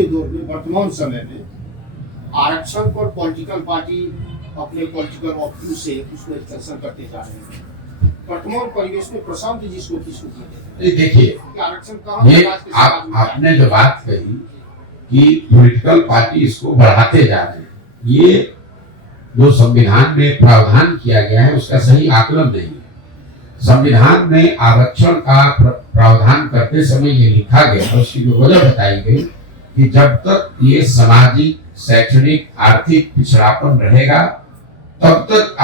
के दौर में, वर्तमान समय में आरक्षण पर पॉलिटिकल पार्टी अपने पॉलिटिकल ऑप्शन से उसमें एक्सटेंशन करते जा रहे हैं। वर्तमान परिवेश में प्रशांत जी इसको किसको कहते हैं? देखिए, आरक्षण कहाँ ये आपने जो बात कही कि पॉलिटिकल पार्टी इसको बढ़ाते जा रहे हैं, ये जो संविधान में प्रावधान किया गया है उसका सही आकलन नहीं है। संविधान में आरक्षण का प्रावधान करते समय ये लिखा गया, उसकी जो वजह बताई गई कि जब तक ये सामाजिक, शैक्षणिक, आर्थिक पिछड़ापन रहेगा तब तक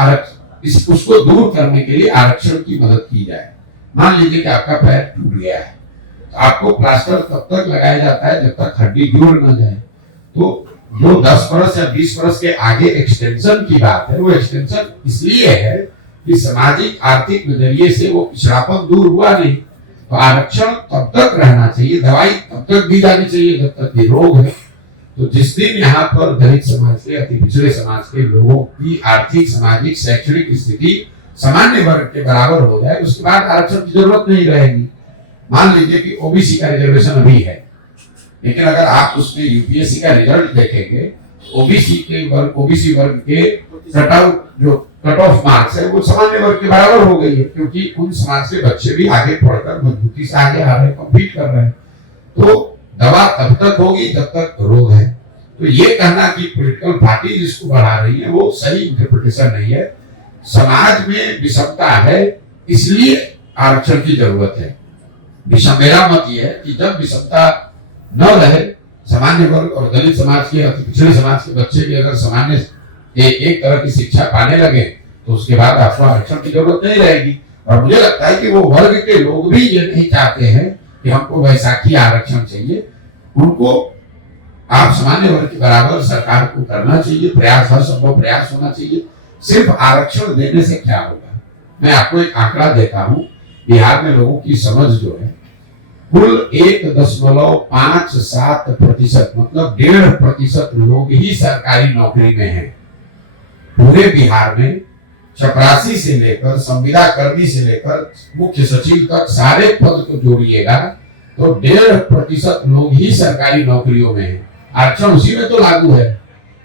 उसको दूर करने के लिए आरक्षण की मदद की जाए। मान लीजिए कि आपका पैर टूट गया है, तो आपको प्लास्टर तब तक लगाया जाता है जब तक हड्डी जुड़ न जाए। तो जो 10 वर्ष या 20 वर्ष के आगे एक्सटेंशन की बात है, वो एक्सटेंशन इसलिए है कि सामाजिक, आर्थिक नजरिए से वो पिछड़ापन दूर हुआ नहीं। तो आरक्षण तब तक रहना चाहिए, दवाई तब तक दी जानी चाहिए जब तक ये रोग है। तो जिस दिन यहाँ पर दलित समाज के, अति पिछड़े समाज के लोगों की आर्थिक, सामाजिक, शैक्षणिक स्थिति सामान्य वर्ग के बराबर हो जाए, उसके बाद आरक्षण की जरूरत नहीं रहेगी। मान लीजिए कि ओबीसी का रिजर्वेशन अभी है, लेकिन अगर आप उसमें यूपीएससी का रिजल्ट देखेंगे, ओबीसी वर्ग के कट ऑफ मार्क्स है वो सामान्य वर्ग के बराबर हो गई है, क्योंकि उन समाज के बच्चे भी आगे पढ़कर मजबूती से आगे आ रहे हैं, कम्पीट कर रहे हैं। तो दवा तब तक होगी जब तक रोग है। तो ये कहना कि पॉलिटिकल पार्टी जिसको बढ़ा रही है वो सही इंटरप्रिटेशन नहीं है। समाज में विषमता है, इसलिए आरक्षण की जरूरत है। मेरा मत यह है कि जब विषमता न रहे, सामान्य वर्ग और दलित समाज के, पिछड़े समाज के बच्चे भी अगर सामान्य एक तरह की शिक्षा पाने लगे तो उसके बाद आपको आरक्षण की जरूरत नहीं रहेगी। और मुझे लगता है कि वो वर्ग के लोग भी ये नहीं चाहते हैं कि हमको वैसाखी आरक्षण चाहिए। उनको आप सामान्य वर्ग के बराबर सरकार को करना चाहिए, प्रयास, हर संभव प्रयास होना चाहिए। सिर्फ आरक्षण देने से क्या होगा? मैं आपको एक आंकड़ा देता हूं। बिहार में लोगों की समझ जो है, कुल 1.57% मतलब 1.5% लोग ही सरकारी नौकरी में हैं। पूरे बिहार में चपरासी से लेकर संविदा कर्मी से लेकर मुख्य सचिव तक सारे पद को जोड़िएगा तो 1.5% लोग ही सरकारी नौकरियों में हैं। आरक्षण उसी में तो लागू है।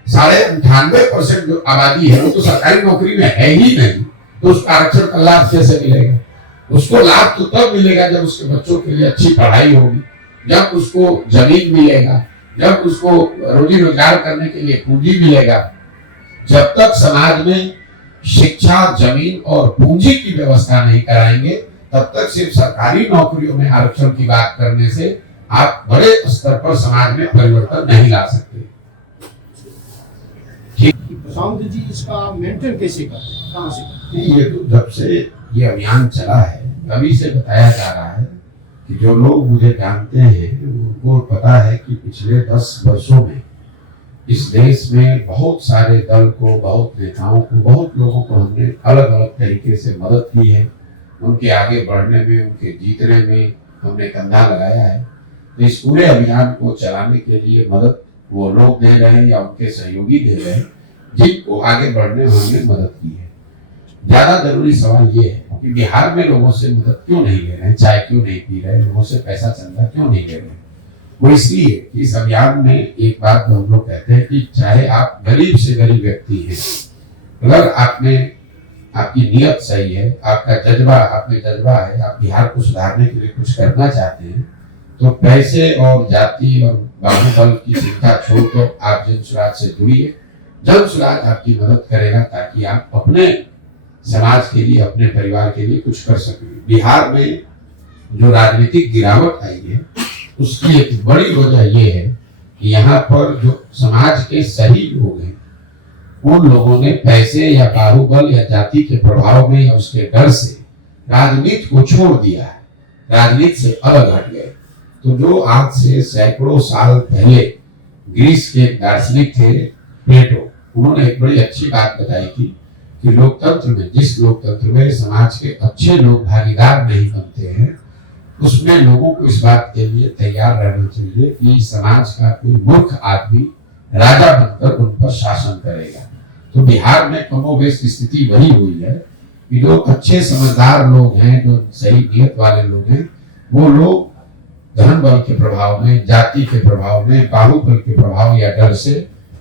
98.5% जो आबादी है वो तो सरकारी नौकरी में है ही नहीं, तो उसका आरक्षण का लाभ कैसे मिलेगा? उसको लाभ तो तब मिलेगा जब उसके बच्चों के लिए अच्छी पढ़ाई होगी, जब उसको जमीन मिलेगा, जब उसको रोजी रोजगार करने के लिए पूंजी मिलेगा। जब तक समाज में शिक्षा, जमीन और पूंजी की व्यवस्था नहीं कराएंगे तब तक सिर्फ सरकारी नौकरियों में आरक्षण की बात करने से आप बड़े स्तर पर समाज में परिवर्तन नहीं ला सकते। प्रशांत जी इसका मेंटेन कैसे करते हैं, कहां से करते हैं? ये तो जब से ये अभियान चला है तभी से बताया जा रहा है कि जो लोग मुझे जानते हैं उनको पता है कि पिछले 10 वर्षों में इस देश में बहुत सारे दल को, बहुत नेताओं को, बहुत लोगों को हमने अलग अलग तरीके से मदद की है। उनके आगे बढ़ने में, उनके जीतने में हमने कंधा लगाया है। तो इस पूरे अभियान को चलाने के लिए मदद वो लोग दे रहे हैं या उनके सहयोगी दे रहे हैं जिनको आगे बढ़ने में हमने मदद की है। ज्यादा जरूरी सवाल ये है कि बिहार में लोगों से मदद क्यों नहीं ले रहे हैं, चाय क्यों नहीं पी रहे हैं, लोगों से पैसा चंदा क्यों नहीं ले रहे हैं? वो इसलिए कि इस अभियान में एक बात जो हम लोग कहते हैं कि चाहे आप गरीब से गरीब व्यक्ति हैं, अगर आपकी नियत सही है, आपका जज्बा है, आप बिहार को सुधारने के लिए कुछ करना चाहते हैं, तो पैसे और जाति और बाहुबल की चिंता छोड़कर आप जन सुराज से जुड़िए। जन सुराज आपकी मदद करेगा ताकि आप अपने समाज के लिए, अपने परिवार के लिए कुछ कर सकें। बिहार में जो राजनीतिक गिरावट आई है उसकी एक बड़ी वजह यह है कि यहाँ पर जो समाज के सही लोग हैं उन लोगों ने पैसे या बाहुबल या जाति के प्रभाव में या उसके डर से राजनीति को छोड़ दिया है, राजनीति से अलग हट गए। तो जो आज से सैकड़ों साल पहले ग्रीस के दार्शनिक थे प्लेटो, उन्होंने एक बड़ी अच्छी बात बताई थी कि लोकतंत्र में, जिस लोकतंत्र में समाज के अच्छे लोग भागीदार नहीं बनते हैं, उसमें लोगों को इस बात के लिए तैयार रहना चाहिए कि समाज का कोई मूर्ख आदमी राजा बनकर उन पर शासन करेगा। तो बिहार में कमोबेश स्थिति वही हुई है कि जो अच्छे समझदार लोग हैं, जो सही नियत वाले लोग हैं, वो लोग धन बल के प्रभाव में, जाति के प्रभाव में, बाहुबल के प्रभाव या डर से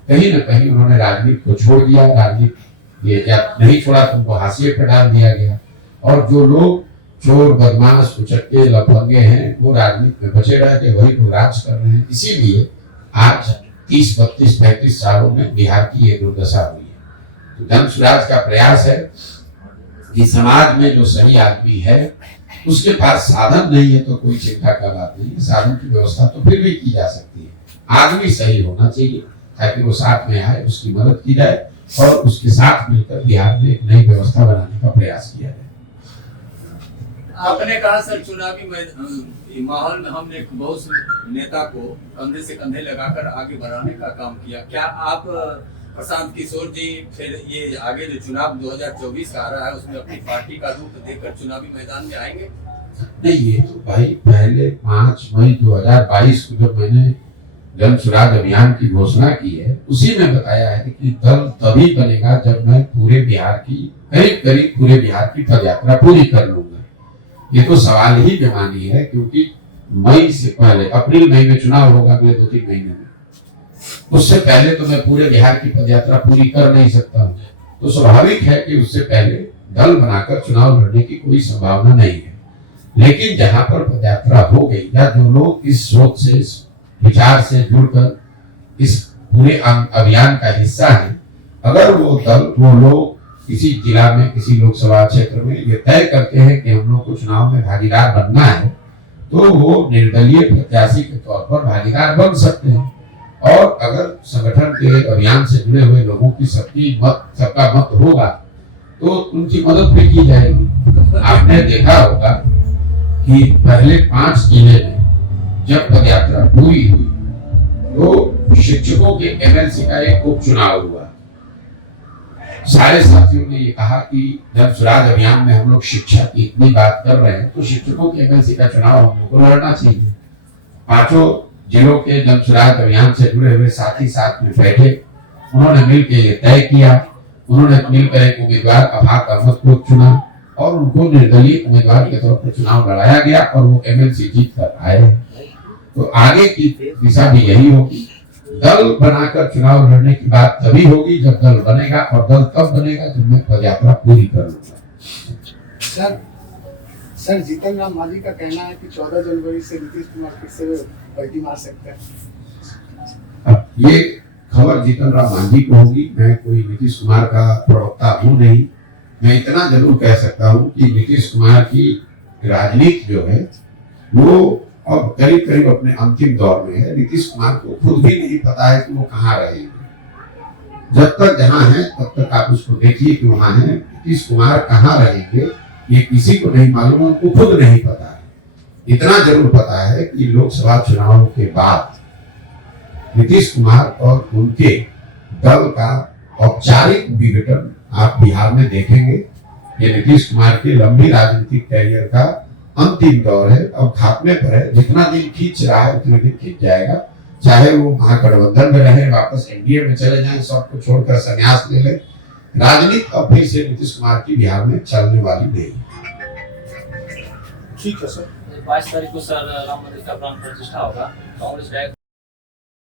कहीं न कहीं उन्होंने राजनीति को छोड़ दिया। राजनीति ये या नहीं छोड़ा तो उनको हाशिए पर डाल दिया गया। और जो लोग चोर, बदमाश, उचक्के, लफंगे हैं वो राजनीति में बचे रह के वही लोग राज कर रहे हैं। इसीलिए आज 30, 32, 35 सालों में बिहार की ये दुर्दशा हुई है। तो जन स्वराज का प्रयास है कि समाज में जो सही आदमी है उसके पास साधन नहीं है तो कोई चिंता का बात नहीं है, साधन की व्यवस्था तो फिर भी की जा सकती है। आदमी सही होना चाहिए ताकि वो साथ में आए, उसकी मदद की जाए और उसके साथ मिलकर बिहार में एक नई व्यवस्था बनाने का प्रयास किया जाए। आपने कहा सर चुनावी माहौल में हमने बहुत से नेता को कंधे से कंधे लगाकर आगे बढ़ाने का काम किया। क्या आप प्रशांत किशोर जी फिर ये आगे जो चुनाव 2024 का आ रहा है उसमें अपनी पार्टी का रूप देकर चुनावी मैदान में आएंगे? नहीं, ये तो भाई पहले 5 मई 2022 को जब मैंने जन स्वराज अभियान की घोषणा की है उसी में बताया है कि दल तभी बनेगा जब मैं पूरे बिहार की करीब पूरे बिहार की पदयात्रा पूरी कर लूंगा। ये तो सवाल ही बेमानी है क्योंकि मई से पहले, अप्रैल मई में चुनाव होगा अगले 2-3 महीने में, उससे पहले तो मैं पूरे बिहार की पदयात्रा पूरी कर नहीं सकता हूँ। तो स्वाभाविक है कि उससे पहले दल बनाकर चुनाव लड़ने की कोई संभावना नहीं है। लेकिन जहां पर पदयात्रा हो गई या जो लोग इस सोच से, इस विचार से जुड़कर इस पूरे अभियान का हिस्सा है, अगर वो दल, वो लोग किसी जिला में, किसी लोकसभा क्षेत्र में ये तय करते हैं कि हम लोग को चुनाव में भागीदार बनना है तो वो निर्दलीय प्रत्याशी के तौर पर भागीदार बन सकते हैं। और अगर संगठन के अभियान से जुड़े हुए लोगों की सबका मत होगा तो उनकी मदद भी की जाएगी। आपने देखा होगा कि पहले 5 जिले में जब पदयात्रा पूरी हुई तो शिक्षकों के एमएलसी का एक उपचुनाव हुआ। सारे साथियों ने ये कहा कि जब स्वराज अभियान में हम लोग शिक्षा की इतनी बात कर रहे हैं तो शिक्षकों के एमएलसी का चुनाव हम लोग को लड़ना चाहिए। 5 जिलों के जन स्वराज अभियान से जुड़े हुए साथी साथ में बैठे, उन्होंने मिलकर ये तय किया, उन्होंने मिलकर एक उम्मीदवार अफाक अहमद को चुना और उनको निर्दलीय उम्मीदवार के तौर पर चुनाव लड़ाया गया और वो एमएलसी जीत कर आए। तो आगे की दिशा भी यही होगी, दल बनाकर चुनाव लड़ने की बात तभी होगी जब दल बनेगा। और दल तब बनेगा जब मैं पदयात्रा पूरी कर लूंगा। सर जीतन राम मांझी का कहना है कि 14 जनवरी से नीतीश कुमार फिर से पलटी मार सकते हैं। अब ये खबर जीतन राम मांझी को होगी, मैं कोई नीतीश कुमार का प्रवक्ता हूँ नहीं। मैं इतना जरूर कह सकता हूँ कि नीतीश कुमार की राजनीति जो है वो अब करीब अपने अंतिम दौर में है। नीतीश कुमार को खुद भी नहीं पता है कि वो कहाँ रहेंगे। जब तक जहाँ है तब तक आप उसको देखिए कि वहाँ है। नीतीश कुमार कहाँ रहेंगे ये किसी को नहीं मालूम, उनको खुद नहीं पता है। इतना जरूर पता है कि लोकसभा चुनावों के बाद नीतीश कुमार और उनके दल का औपचारिक विघटन आप बिहार में देखेंगे। ये नीतीश कुमार के लंबी राजनीतिक कैरियर का अंतिम दौर है, अब खात्मे पर है। जितना दिन खींच रहा है उतने दिन खींच जाएगा, चाहे वो महागठबंधन में रहे, वापस एनडीए में चले जाएं, सबको छोड़कर संन्यास ले ले। राजनीति अब फिर से नीतीश कुमार की बिहार में चलने वाली नहीं। ठीक है सर। 22 तारीख को सर राम मंदिर का प्राण प्रतिष्ठा होगा। कांग्रेस